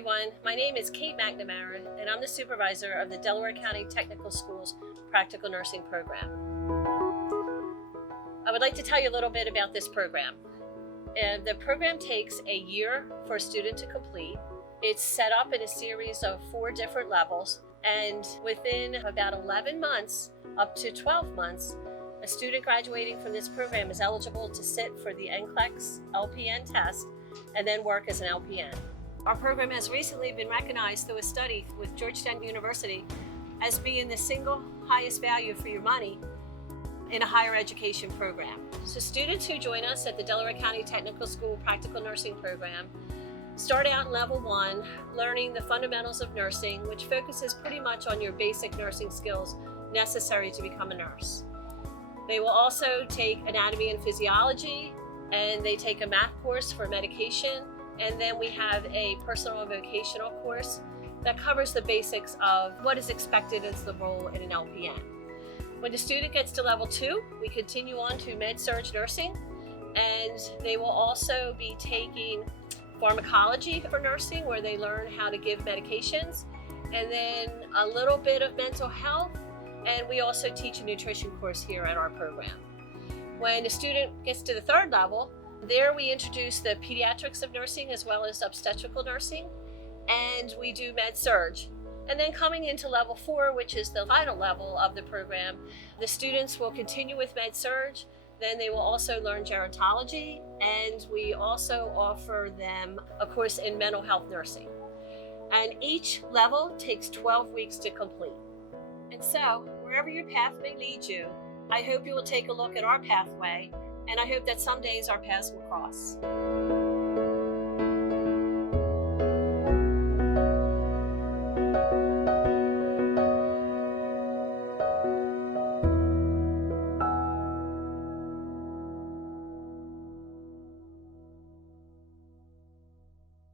everyone. My name is Kate McNamara, and I'm the supervisor of the Delaware County Technical Schools Practical Nursing Program. I would like to tell you a little bit about this program. The program takes a year for a student to complete. It's set up in a series of 4 different levels, and within about 11 months, up to 12 months, a student graduating from this program is eligible to sit for the NCLEX LPN test and then work as an LPN. Our program has recently been recognized through a study with Georgetown University as being the single highest value for your money in a higher education program. So students who join us at the Delaware County Technical School Practical Nursing Program start out in level 1, learning the fundamentals of nursing, which focuses pretty much on your basic nursing skills necessary to become a nurse. They will also take anatomy and physiology, and they take a math course for medication, and then we have a personal and vocational course that covers the basics of what is expected as the role in an LPN. When the student gets to level 2, we continue on to med-surg nursing, and they will also be taking pharmacology for nursing, where they learn how to give medications, and then a little bit of mental health, and we also teach a nutrition course here at our program. When a student gets to the 3rd level, there we introduce the pediatrics of nursing as well as obstetrical nursing, and we do med-surg. And then coming into level 4, which is the final level of the program, the students will continue with med-surg, then they will also learn gerontology, and we also offer them a course in mental health nursing. And each level takes 12 weeks to complete. And so, wherever your path may lead you, I hope you will take a look at our pathway, and I hope that some days our paths will cross.